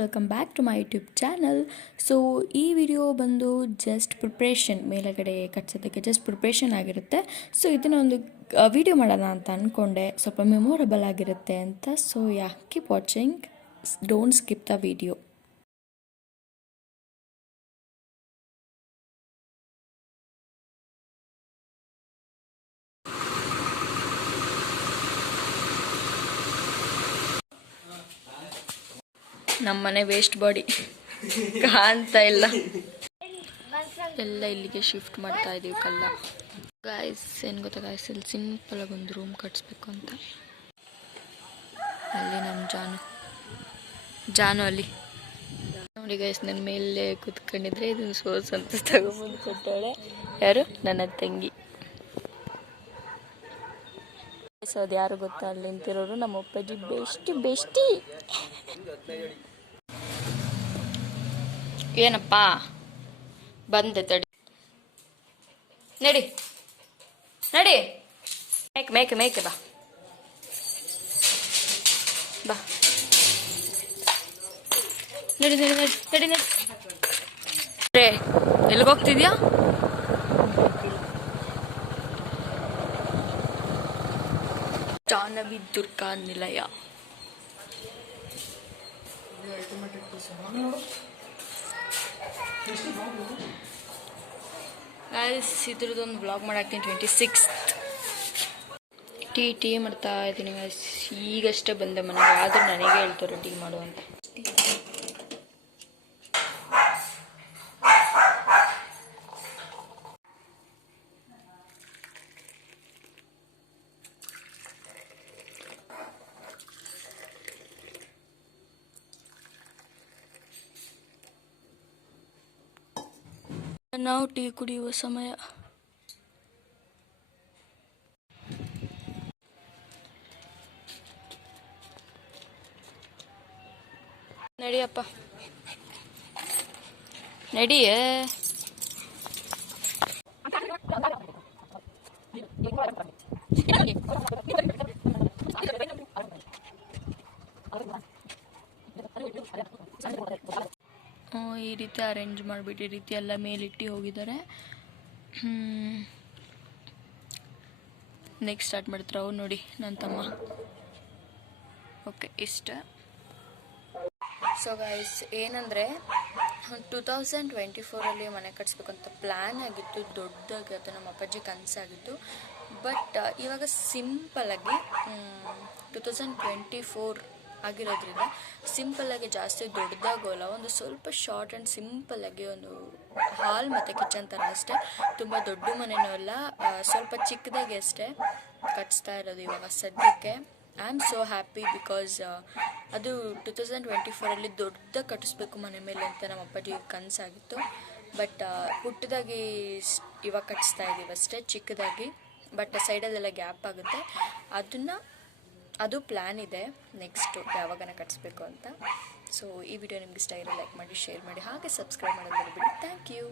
Welcome back to my YouTube channel so ಈ video ಬಂದು just preparation ಮೇಲಗಡೆ ಕಟ್ಸೋದಕ್ಕೆ ಜಸ್ಟ್ ಪ್ರಿಪ್ರೇಷನ್ ಆಗಿರುತ್ತೆ. ಸೊ ಇದನ್ನ ಒಂದು ವಿಡಿಯೋ ಮಾಡೋಣ ಅಂತ ಅಂದ್ಕೊಂಡೆ ಸ್ವಲ್ಪ ಮೆಮೊರಬಲ್ ಆಗಿರುತ್ತೆ ಅಂತ. So ya keep watching don't skip the video ನಮ್ಮನೆ ವೇಸ್ಟ್ ಬಾಡಿ ಕಾಣ್ತಾ ಇಲ್ಲ. ಎಲ್ಲ ಇಲ್ಲಿಗೆ ಶಿಫ್ಟ್ ಮಾಡ್ತಾ ಇದೀವಿ ಕಲ್ಲ. ಗಾಯ್ಸ್ ಏನು ಗೊತ್ತಾ ಗಾಯ್ಸ್ ಇಲ್ಲಿ ಸಿಂಪಲಾಗಿ ಒಂದು ರೂಮ್ ಕಟ್ಸ್ಬೇಕು ಅಂತ. ಅಲ್ಲಿ ನಮ್ಮ ಜಾನು. ಜಾನು ಅಲ್ಲಿ. ನೋಡಿ ಗೈಸ್ ನನ್ನ ಮೇಲೆ ಕುತ್ಕೊಂಡಿದ್ರೆ ಇದನ್ನು ಸೋಸ್ ಅಂತ ತಗೊಂಬಂದು ಕೊಟ್ಟಾಳೆ ಯಾರು? ನನ್ನ ತಂಗಿ. ಸೊ ಅದು ಯಾರು ಗೊತ್ತಾ? ಅಲ್ಲಿ ನಿಂತಿರೋರು ನಮ್ಮ ಅಪ್ಪಾಜಿ ಬೆಸ್ಟ್, ಬೆಸ್ಟಿ. ಏನಪ್ಪ? ಬಂದೆ ತಡಿ. ನಡಿ. ನಡಿ. ಮೇಕೆ ಮೇಕೆ ಮೇಕೆ, ಬಾ. ಬಾ. ನಡಿ ನಡಿ ನಡಿ ನಡಿ ನಡಿ. ರೇ ಎಲ್ಲಿಗೆ ಹೋಗ್ತಿದ್ಯಾ ಜಾಹ್ನವಿ ದುರ್ಗಾ ನಿಲಯ. ಇದ್ರದ್ದೊಂದು ಬ್ಲಾಗ್ ಮಾಡಾಕ್ತೀನಿ ಟ್ವೆಂಟಿ ಸಿಕ್ಸ್ ಟೀ ಟೀ ಮಾಡ್ತಾ ಇದ್ದೀನಿ ಈಗಷ್ಟೇ ಬಂದೆ ಮನೆಗೆ, ಆದರೂ ನನಗೆ ಹೇಳ್ತಾರೆ ಟೀ ಮಾಡು ಅಂತ. ನಾವು ಟೀ ಕುಡಿಯುವ ಸಮಯ ನಡಿಯಪ್ಪ ನಡಿಯೇ ಈ ರೀತಿ ಅರೇಂಜ್ ಮಾಡಿಬಿಟ್ಟು ಈ ರೀತಿ ಎಲ್ಲ ಮೇಲಿಟ್ಟು ಹೋಗಿದ್ದಾರೆ. ನೆಕ್ಸ್ಟ್ ಸ್ಟಾರ್ಟ್ ಮಾಡ್ತಾರೆ ಅವ್ರು ನೋಡಿ ನನ್ನ ತಮ್ಮ. ಓಕೆ ಇಷ್ಟ. ಸೊ ಗೈಸ್ ಏನಂದರೆ ಟು ತೌಸಂಡ್ ಟ್ವೆಂಟಿ ಫೋರಲ್ಲಿ ಮನೆ ಕಟ್ಸ್ಬೇಕಂತ ಪ್ಲ್ಯಾನ್ ಆಗಿತ್ತು, ದೊಡ್ಡದಾಗಿ ಅದು ನಮ್ಮ ಅಪ್ಪಾಜಿ ಕನಸಾಗಿತ್ತು. ಬಟ್ ಇವಾಗ ಸಿಂಪಲಾಗಿ ಟೂ ತೌಸಂಡ್ ಟ್ವೆಂಟಿ ಫೋರ್ ಆಗಿರೋದ್ರಿಂದ ಸಿಂಪಲ್ಲಾಗಿ ಜಾಸ್ತಿ ದೊಡ್ಡದಾಗೋಲ್ಲ ಒಂದು ಸ್ವಲ್ಪ ಶಾರ್ಟ್ ಆ್ಯಂಡ್ ಸಿಂಪಲ್ಲಾಗಿ ಒಂದು ಹಾಲ್ ಮತ್ತು ಕಿಚನ್ ಥರ ಅಷ್ಟೇ. ತುಂಬ ದೊಡ್ಡ ಮನೆಯೂ ಅಲ್ಲ ಸ್ವಲ್ಪ ಚಿಕ್ಕದಾಗಿ ಅಷ್ಟೇ ಕಟ್ಸ್ತಾ ಇರೋದು ಇವಾಗ ಸದ್ಯಕ್ಕೆ. I am so happy because ಅದು ಟು ತೌಸಂಡ್ ಟ್ವೆಂಟಿ ಫೋರಲ್ಲಿ ದೊಡ್ಡ ಕಟ್ಟಿಸ್ಬೇಕು ಮನೆ ಮೇಲೆ ಅಂತ ನಮ್ಮ ಅಪ್ಪಾಜಿ ಕನಸಾಗಿತ್ತು. ಬಟ್ ಪುಟ್ಟದಾಗಿ ಇವಾಗ ಕಟ್ಟಿಸ್ತಾ ಇದ್ದೀವಿ ಅಷ್ಟೇ ಚಿಕ್ಕದಾಗಿ. ಬಟ್ ಸೈಡಲ್ಲೆಲ್ಲ ಗ್ಯಾಪ್ ಆಗುತ್ತೆ. ಅದನ್ನು ಅದು ಪ್ಲ್ಯಾನ್ ಇದೆ. ನೆಕ್ಸ್ಟು ಯಾವಾಗನ ಕಟ್ಸ್ಬೇಕು ಅಂತ. ಸೊ ಈ ವಿಡಿಯೋ ನಿಮ್ಗೆ ಇಷ್ಟ ಇರೋ ಲೈಕ್ ಮಾಡಿ ಶೇರ್ ಮಾಡಿ, ಹಾಗೆ ಸಬ್ಸ್ಕ್ರೈಬ್ ಮಾಡೋದು ಬಿಡಿ ಥ್ಯಾಂಕ್ ಯು